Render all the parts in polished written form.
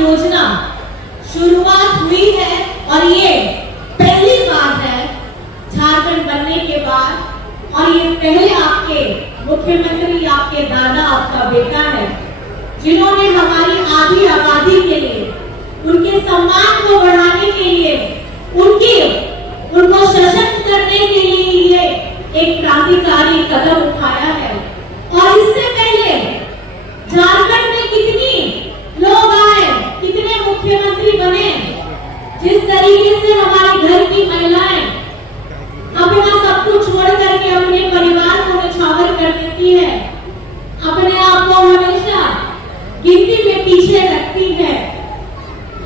योजना शुरुआत हुई है और ये पहली बार है झारखंड बनने के बाद, और ये पहले आपके मुख्यमंत्री आपके दादा आपका बेटा है जिन्होंने हमारी आधी आबादी के लिए, उनके सम्मान को बढ़ाने के लिए, उनको सशक्त करने के लिए ये एक क्रांतिकारी कदम उठाया है। और इससे पहले झारखंड में कितनी लोग आए, कितने मुख्यमंत्री बने, जिस तरीके से हमारे घर की महिलाएं अपना सब कुछ छोड़ करके अपने परिवार को न्यौछावर कर देती है, अपने आप को हमेशा गिनती में पीछे रखती है,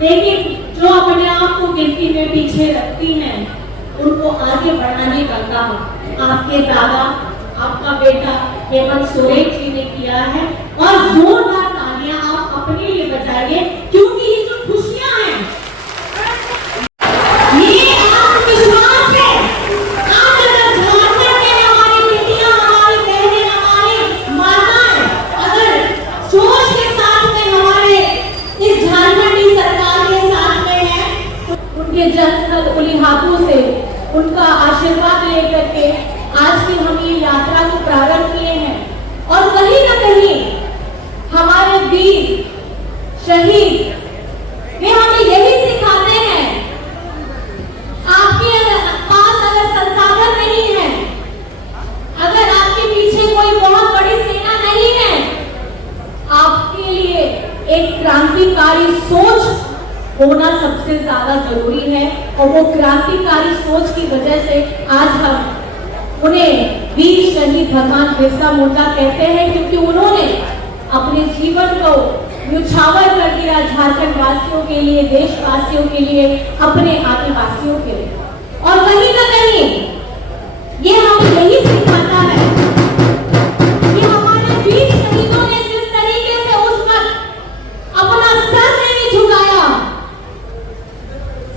लेकिन जो अपने आप को गिनती में पीछे रखती हैं उनको आगे बढ़ाने का काम आपके दादा आपका बेटा हेमंत सोरेन जी ने किया है। और जोरदार तालियां आप अपने लिए बजाइए, क्योंकि ये जो खुशियां हैं ये आत्मविश्वास है। आज अगर झारखंड में हमारी बेटियां, हमारी बहनें, हमारी माताएं अगर जोश के साथ में हमारे इस झारखंडी सरकार के साथ में है, तो उनके जनस्थल खुली हाथों से उनका आशीर्वाद लेकर के आज की हम ये यात्रा को प्रारंभ किए हैं। और कहीं ना कहीं हमारे वीर शहीद वे हमें यही सिखाते हैं, आपके पास अगर संसाधन नहीं है, अगर आपके पीछे कोई बहुत बड़ी सेना नहीं है, आपके लिए एक क्रांतिकारी सोच होना सबसे ज्यादा जरूरी है। और वो क्रांतिकारी सोच की वजह से आज हम उन्हें वीर शहीद भगवान बिरसा मुंडा कहते हैं, क्योंकि उन्होंने अपने जीवन को न्यौछावर कर दिया झारखंड वासियों के लिए, देशवासियों के लिए, अपने आदिवासियों के लिए। और कहीं ना कहीं ये हमें यही सिखाता है कि हमारे वीर शहीदों ने जिस तरीके से उस वक्त अपना सर नहीं झुकाया,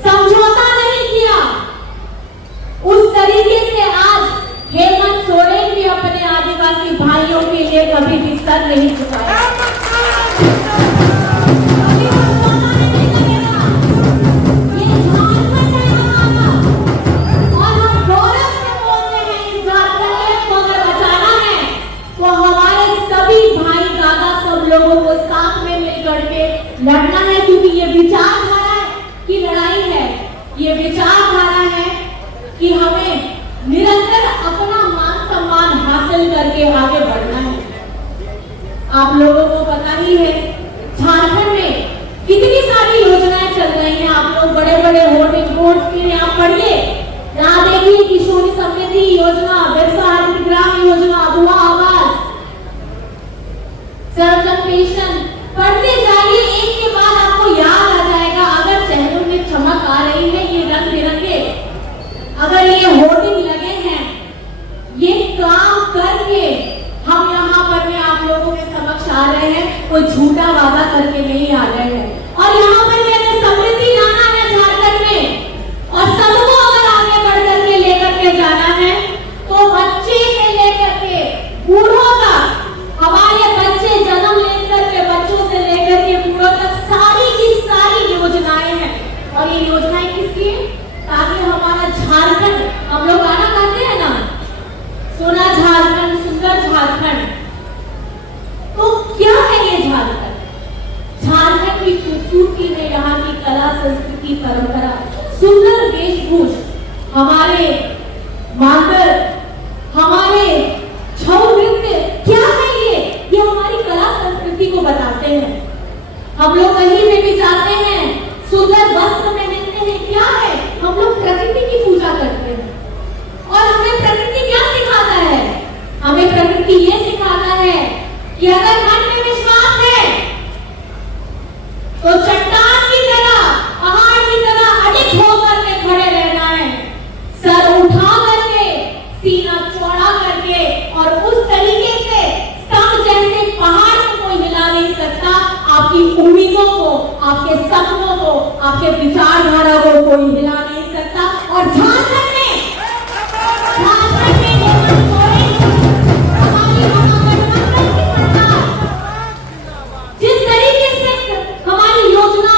समझौता नहीं किया, उस तरीके से आज हेमंत सोरेन भी अपने आदिवासी भाइयों के लिए कभी भी सर नहीं झुकाया। ये झारखंड है हमारा और हम गौरव से बोलते हैं, इस झारखंड को अगर बचाना है तो हमारे सभी भाई दादा सब लोगों को साथ में मिलकर के लड़ना है, क्योंकि ये विचारधारा की लड़ाई है, ये विचारधारा है कि हमें निरंतर अपना मान सम्मान हासिल करके आगे बढ़ना है। आप लोगों को पता ही है झारखंड में कितनी सारी योजनाएं चल रही हैं। आप लोग बड़े बड़े होर्डिंग बोर्ड के यहाँ पढ़िए, यहाँ देखिए किशोरी समृद्धि योजना, बिरसा हरित ग्राम योजना, अबुआ आवास, सर्वजन पेंशन, पढ़ते जाइए, एक के बाद आपको याद आ जाएगा। अगर चेहरों में चमक आ रही है, ये रंग बिरंगे अगर ये होर्डिंग लगे हैं, ये काम करके हम यहाँ पर में आप लोगों के समक्ष आ रहे हैं, कोई झूठा वादा करके नहीं आ रहे हैं। और यहाँ पर मैंने समृद्धि लाना है झारखंड में, और सबको अगर आगे बढ़ करके लेकर के जाना है तो बच्चे से लेकर के बूढ़ों तक, हमारे बच्चे जन्म लेकर के बच्चों से लेकर के बूढ़ों तक सारी की सारी योजनाएं हैं। और ये योजनाएं किसकी है? ताकि हमारा झारखंड, हम लोग गाना गाते हैं ना, सोना झारखंड, सुंदर झारखंड। तो क्या है ये झारखंड? झारखंड की खूबसूरती में यहाँ की कला, संस्कृति, परंपरा, सुंदर वेशभूष, हमारे मांदर, हमारे छऊ नृत्य, क्या है ये हमारी कला संस्कृति को बताते हैं। हम लोग कहीं में भी जाते हैं, सुंदर वस्त्र पहनते हैं, क्या है? हम लोग प्रकृति की पूजा करते हैं। और हमें प्रकृति क्या सिखाता है? हमें प्रकृति ये सिखाता है कि अगर मन में विश्वास है तो चट्टान की तरह, पहाड़ की तरह अडिग होकर के खड़े रहना है, सर उठा करके, सीना चौड़ा करके, और उस तरीके से स्तंभ जैसे पहाड़ को कोई हिला नहीं सकता। आपकी उम्मीदों को, आपके सपनों को, आपके विचारधारा को कोई हिला नहीं सकता। और झारखंड में जिस तरीके से हमारी योजना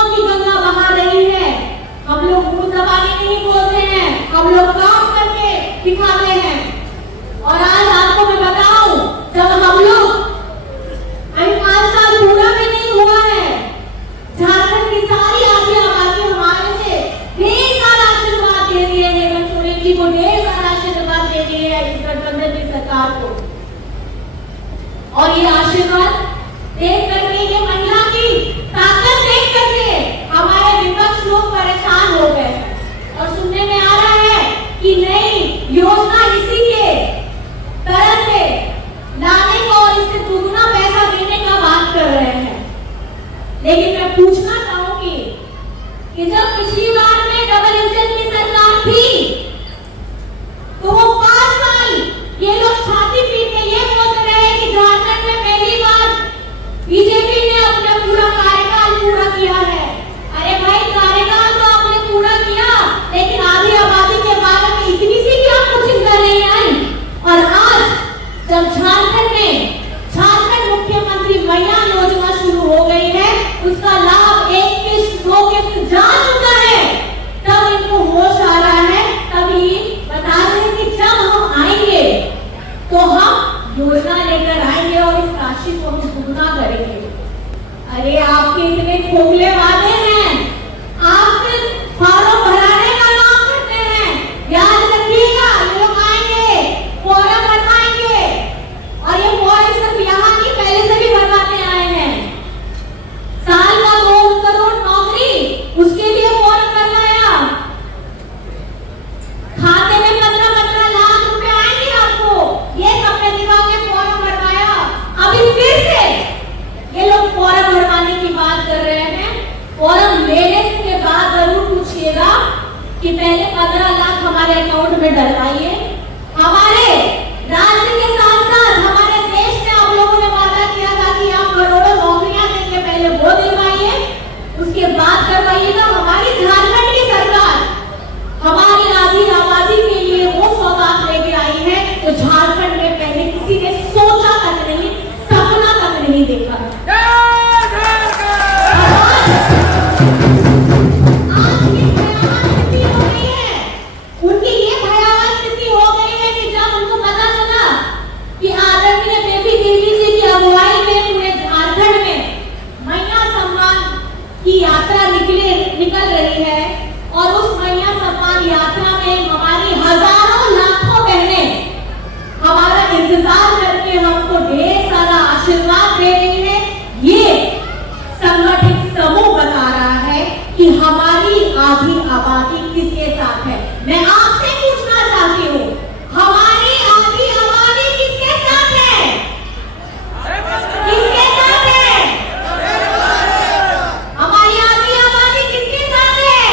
लेकिन मैं पूछना चाहूंगी कि जब पिछली बार में डबल इंजन की सरकार थी तो वो 5 साल ये लोग छाती पीट के ये बोल रहे हैं कि झारखंड में पहली बार बीजेपी ने अपना पूरा कार्यकाल पूरा किया है। अरे भाई, कार्यकाल तो आपने पूरा किया, लेकिन आधी आबादी के बारे में इतनी सी भी आपको चिंता नहीं आई। और आज जब झारखंड मुख्यमंत्री महिला योजना शुरू हो गई है, उसका लाभ 1 किस्त 2 किस्त जा चुका है, तब इनको होश आ रहा है। तभी बता रहे हैं कि जब हम आएंगे तो हम योजना लेकर आएंगे और इस राशि को हम दुगना करेंगे। अरे आपके इतने खोखले वादे हैं, आप सिर्फ फॉर्म भराने का काम करते हैं। याद रखिएगा, ये लोग आएंगे, फॉर्म भरवाएंगे, और ये फॉर्म सिर्फ यहाँ नहीं, पहले से भी भरवाते आए हैं। साल का 2 करोड़ नौकरी, उसके लिए फॉर्म करवाया। खाते में 15-15 लाख रुपए आएंगे आपको, ये सबने दिखा के फॉर्म भरवाया। अभी फिर से ये लोग फॉर्म भरवाने की बात कर रहे हैं। फॉर्म लेने के बाद जरूर पूछिएगा कि पहले 15 लाख हमारे अकाउंट में डलवाइए। हमारे राज्य के साथ साथ हमारे देश में आप लोगों ने वादा किया था कि आप करोड़ों नौकरियां देंगे, पहले वो दिलवाइए, उसके बाद करवाइएगा। हमारी झारखंड की सरकार हमारी आधी आबादी के लिए वो सौगात लेके आई है तो झारखंड में पहले किसी ने सोचा तक नहीं, सपना तक नहीं देखा। उनकी ये भयावह स्थिति हो गई है कि जब उनको पता चला कि आदरणीय बेबी देवी जी की अगुवाई में पूरे झारखंड में महिला सम्मान की यात्रा निकल रही है, और उस महिला सम्मान यात्रा में हमारी हजारों लाखों बहनें हमारा इंतजार करके हमको ढेर सारा आशीर्वाद दे रही है। ये संगठित समूह बता रहा है कि हमारी आधी आबादी किसके साथ है। मैं आपसे पूछना चाहती हूँ, हमारी आधी आबादी किसके साथ है? किसके साथ है? हमारी आधी आबादी किसके साथ है?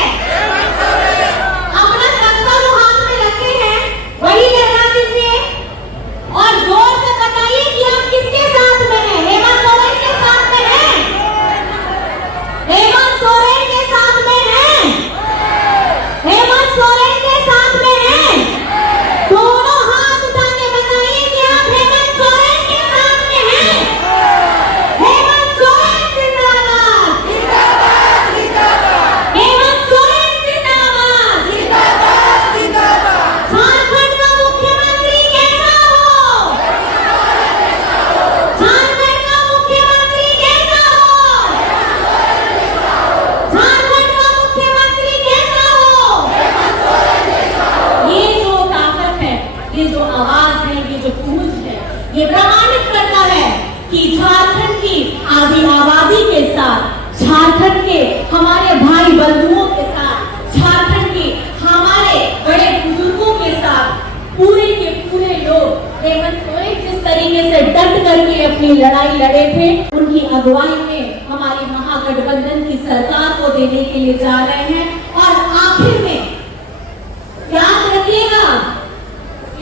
अपना तख्ता जो हाथ में रखे हैं वही लहरा दीजिए और जोर से बताइए कि आप किसके साथ में हैं। हेमंत सोरेन के साथ में हैं? हेमंत सोरेन के साथ में हैं? हेमंत सोरेन के साथ में हैं? दोनों हाथ उठा के बताइए कि आप हेमंत सोरेन के साथ में हैं। हेमंत सोरेन जिंदाबाद, जिंदाबाद, जिंदाबाद। हेमंत सोरेन जिंदाबाद, जिंदाबाद, जिंदाबाद। झारखंड का मुख्यमंत्री कैसा हो? झारखंड का मुख्यमंत्री कैसा हो? झारखंड का मुख्यमंत्री कैसा हो? ये जो ताकत है, ये जो आवाज है, ये जो गूंज है, ये प्रमाणित करता है कि झारखंड की आधी आबादी के साथ, झारखंड के हमारे भाई बंधुओं के साथ, झारखंड के हमारे बड़े बुजुर्गों के साथ पूरे के पूरे लोग हेमंत सोरेन जिस तरीके से डट करके अपनी लड़ाई लड़े थे, उनकी अगुवाई में हमारी महागठबंधन की सरकार को देने के लिए जा रहे हैं। और आखिर में याद रखिएगा,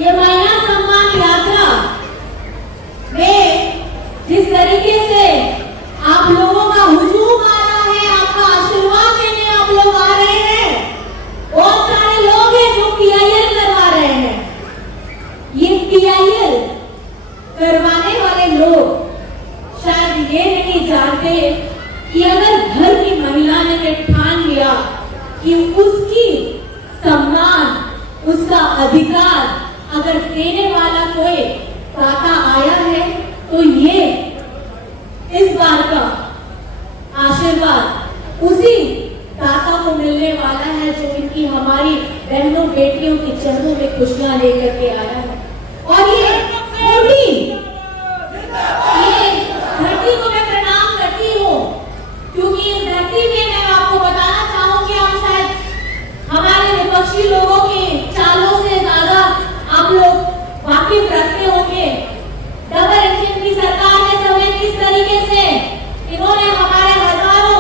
ये महिला सम्मान यात्रा में जिस तरीके से आप लोगों का हुजूम आ रहा है, आपका आशीर्वाद देने आप लोग आ रहे हैं, बहुत सारे लोग हैं जो PIL करवा रहे हैं। ये PIL करवाने वाले लोग शायद ये नहीं जानते कि अगर घर की महिला ने ठान लिया कि उसकी सम्मान, उसका अधिकार अगर देने वाला कोई दाता आया है तो ये इस बार का आशीर्वाद उसी दाता को मिलने वाला है जो इनकी हमारी बहनों बेटियों की चरणों में खुशियां लेकर के आया है। और ये धरती को मैं प्रणाम करती हूँ, क्योंकि इस धरती में मैं आपको बताना चाहूंगी, हम शायद हमारे विपक्षी लोगों के चालों से ज्यादा आप लोग वाकिफ रखते होंगे। डबल इंजन की सरकार ने समय किस तरीके से इन्होंने हमारे हजारों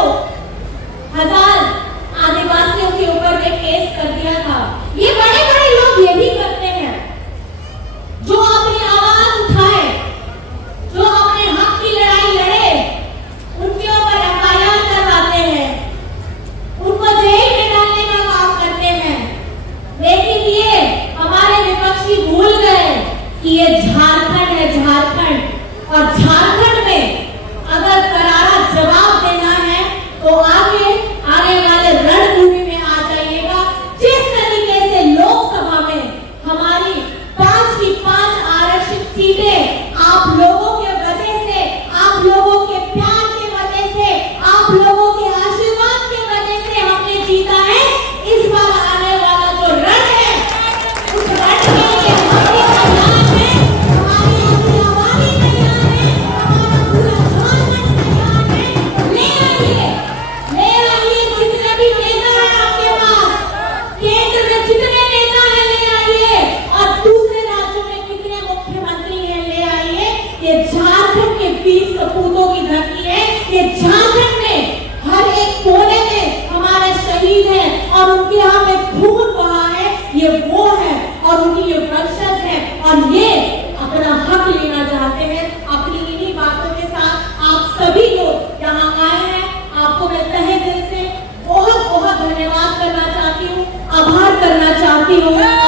ये झारखंड के वीर सपूतों की धरती है। ये झारखंड में हर एक कोने में हमारे शहीद हैं और उनके यहाँ पे खून बहा है। ये वो है और उनकी ये वंशज है और ये अपना हक लेना चाहते हैं। अपनी इन्हीं बातों के साथ आप सभी लोग यहाँ आए हैं, आपको मैं तहे दिल से बहुत बहुत धन्यवाद करना चाहती हूँ, आभार करना चाहती हूँ।